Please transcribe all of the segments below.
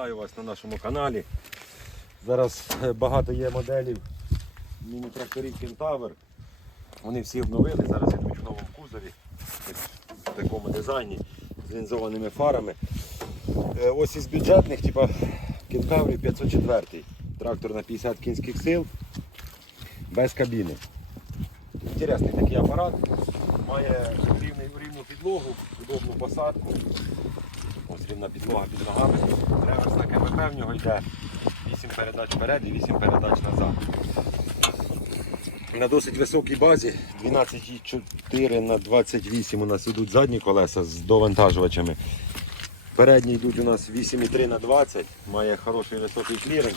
Вітаю вас на нашому каналі. Зараз е, багато є моделів міні-тракторів Кентавр. Вони всі обновили, зараз йдуть в новому кузові, в такому дизайні з лінзованими фарами. Е, Ось із бюджетних, типа Кентаврів 504. Трактор на 50 кінських сил, без кабіни. Інтересний такий апарат, має рівну підлогу, удобну посадку. Ось підлога під ногами. Реверсна КМП в нього йде 8 передач вперед і 8 передач назад. На досить високій базі 12,4 на 28 у нас йдуть задні колеса з довантажувачами. Передні йдуть у нас 8,3 на 20, має хороший високий кліринг.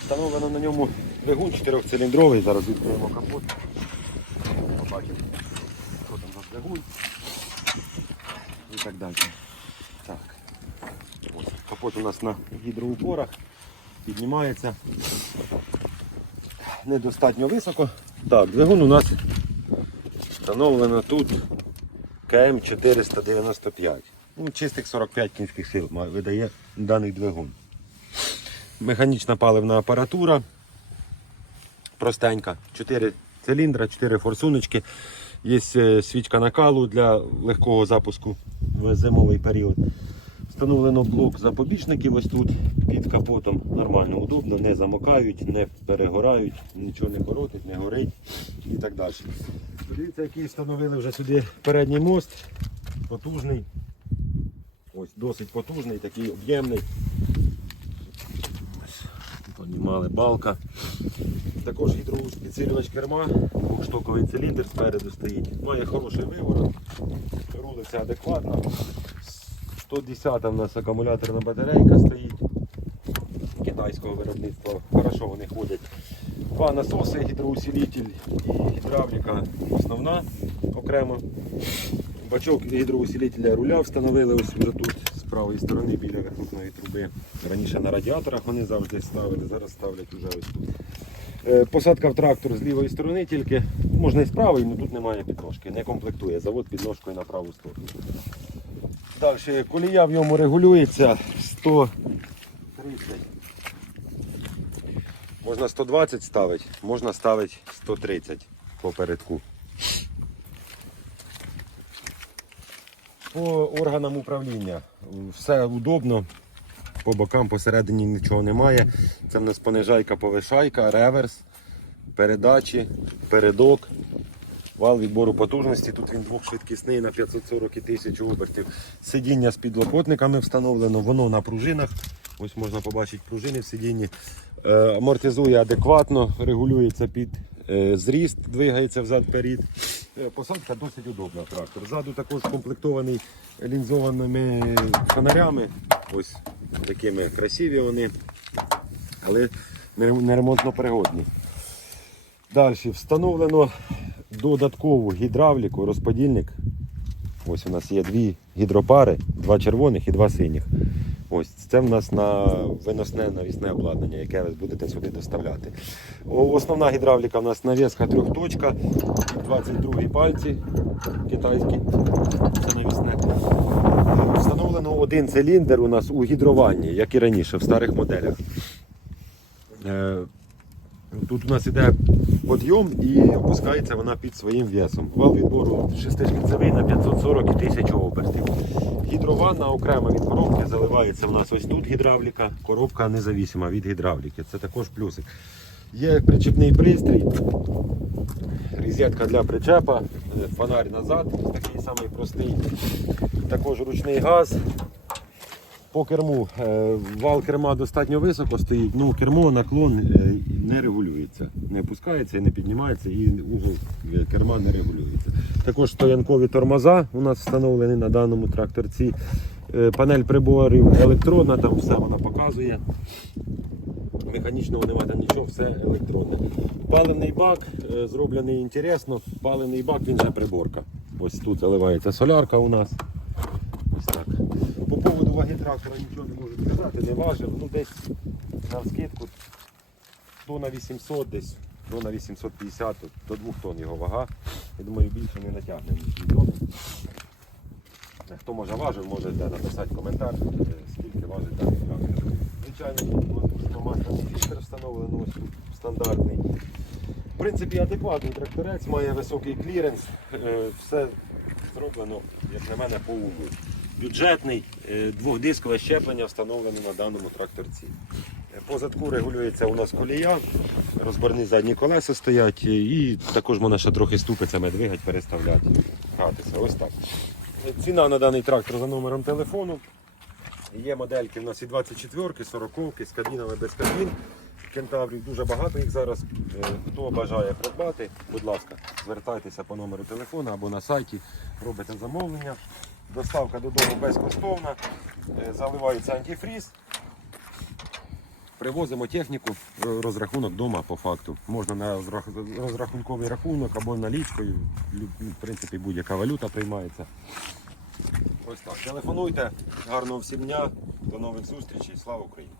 Встановлено на ньому двигун 4-циліндровий, зараз відкриємо капот. Побачимо, що там за двигун і так далі. Капот у нас на гідроупорах піднімається недостатньо високо. Так, двигун у нас встановлено тут КМ 495. Ну, чистих 45 кінських сил видає даний двигун. Механічна паливна апаратура. Простенька. 4 циліндра, 4 форсуночки. Є е, свічка накалу для легкого запуску в зимовий період. Встановлено блок запобіжників ось тут під капотом. Нормально, удобно, не замокають, не перегорають, нічого не коротить, не горить і так далі. Дивіться, який встановили вже сюди передній мост. Потужний. Ось досить потужний, такий об'ємний. Піднімали балка. Також гідроусилювач керма, двохштоковий циліндр спереду стоїть. Має хороший виворот, рулиться адекватно. 110 в нас акумуляторна батарейка стоїть китайського виробництва. Хорошо вони ходять. Два насоси, гідроусилитель і гідравліка основна окремо. Бачок гідроусилителя руля встановили ось вже тут з правої сторони біля вихлопної труби. Раніше на радіаторах вони завжди ставили, зараз ставлять вже ось тут. Е, Посадка в трактор з лівої сторони тільки, можна і з правої, але тут немає підножки, не комплектує. Завод підножкою на праву сторону. Далі колія в ньому регулюється 130. Можна 120 ставити, можна ставити 130 попередку. По органам управління все удобно. По бокам посередині нічого немає. Це в нас понижайка, повишайка, реверс, передачі, передок. Вал відбору потужності. Тут він двохшвидкісний на 540 і 1000 обертів. Сидіння з підлокотниками встановлено, воно на пружинах. Ось можна побачити пружини в сидінні. Е, амортизує адекватно, регулюється під е, зріст, двигається взад-перед. Е, Посадка досить удобна трактор. Ззаду також комплектований лінзованими фонарями. Ось такими красиві вони, але не ремонтно пригодні. Далі встановлено додаткову гідравліку, розподільник. Ось у нас є дві гідропари, два червоних і два синіх. Ось це в нас на виносне навісне обладнання, яке ви будете сюди доставляти. Основна гідравліка у нас навіска трьохточка, 22 пальці китайські. Це навісне. Встановлено один циліндр у нас у гідруванні, як і раніше, в старих моделях. Тут у нас іде подйом і опускається вона під своїм весом. Вал відбору шестишвінцевий на 540 і 1000 обертів. Гідрованна окремо від коробки заливається в нас ось тут гідравліка, коробка независима від гідравліки. Це також плюсик. Є причепний пристрій, розетка для причепа, фонарь назад, такий самий простий. Також ручний газ. По керму е, вал керма достатньо високо стоїть, ну кермо наклон е, не регулюється, не опускається і не піднімається, і угол е, керма не регулюється. Також стоянкові тормоза у нас встановлені на даному тракторці. Панель приборів електронна, там все вона показує. Механічного немає там нічого, все електронне. Паливний бак зроблений інтересно. Паливний бак він же приборка. Ось тут заливається солярка у нас. Ось так. По поводу ваги трактора нічого не можу сказати, не важив. Ну десь на скидку тонна 800 десь, тонна 850, до 2 тонн його вага. Я думаю, більше не натягнемо. ніж тонни. Хто може важив, можете написати коментар, е, скільки важить даний трактор. Звичайно, воздушно-масляний фільтр встановлено ось тут стандартний. В принципі, адекватний тракторець, має високий кліренс, е, все зроблено, як на мене, по уму. Бюджетний, е, двохдискове щеплення встановлено на даному тракторці. По задку регулюється у нас колія, розборні задні колеса стоять, е, і також можна ще трохи ступицями двигати, переставляти, гратися. Ось так. Ціна на даний трактор за номером телефону. Є модельки в нас і 24-ки, 40-ки, з кабінами без кабін. Кентаврів дуже багато їх зараз. Е, Хто бажає придбати, будь ласка, звертайтеся по номеру телефону або на сайті, робите замовлення. Доставка додому безкоштовна, Е, заливається антифріз. Привозимо техніку, е, розрахунок вдома по факту. Можна на розрахунковий рахунок або налічкою. В принципі, будь-яка валюта приймається. Ось так. Телефонуйте. Гарного всім дня. До нових зустрічей. Слава Україні!